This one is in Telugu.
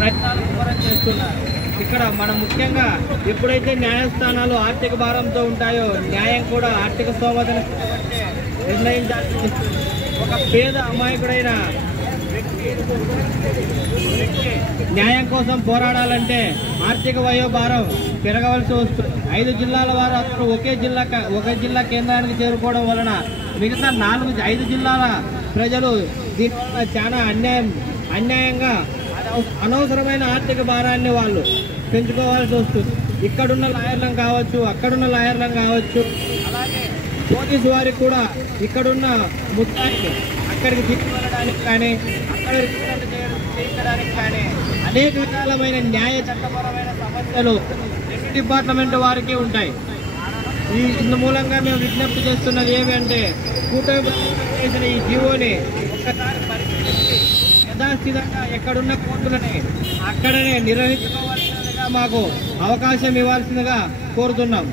ప్రయత్నాలు ముమ్మరం చేస్తున్నారు. ఇక్కడ మనం ముఖ్యంగా ఎప్పుడైతే న్యాయస్థానాలు ఆర్థిక భారంతో ఉంటాయో న్యాయం కూడా ఆర్థిక స్తోమతను నిర్ణయించాల్సి వస్తుంది. ఒక పేద అమాయకుడైన వ్యక్తి న్యాయం కోసం పోరాడాలంటే ఆర్థిక వయోభారం పెరగవలసి వస్తుంది. 5 జిల్లాల వారు అందరూ ఒకే జిల్లా కేంద్రానికి చేరుకోవడం వలన మిగతా 5 జిల్లాల ప్రజలు దీనివల్ల చాలా అన్యాయంగా అనవసరమైన ఆర్థిక భారాన్ని వాళ్ళు పెంచుకోవాల్సి వస్తుంది. ఇక్కడున్న లాయర్లం కావచ్చు, అక్కడున్న లాయర్లం కావచ్చు, అలాగే పోలీసు వారికి కూడా ఇక్కడున్న ముద్దాయిని అక్కడికి తీసుకువెళ్ళడానికి కానీ అక్కడ రిపోర్ట్ చేయించడానికి కానీ అనేక విధాలమైన న్యాయ చట్టపరమైన సమస్యలు 2 డిపార్ట్మెంట్ వారికి ఉంటాయి. ఇందు మూలంగా మేము విజ్ఞప్తి చేస్తున్నది ఏమంటే కూటమి ప్రభుత్వం చేసిన ఈ జీవోని ఒక్కసారి పరిశీలించి యథాస్థితంగా ఎక్కడున్న కోర్టులని అక్కడనే నిర్వహించుకోవాల్సిందిగా మాకు అవకాశం ఇవ్వాల్సిందిగా కోరుతున్నాం.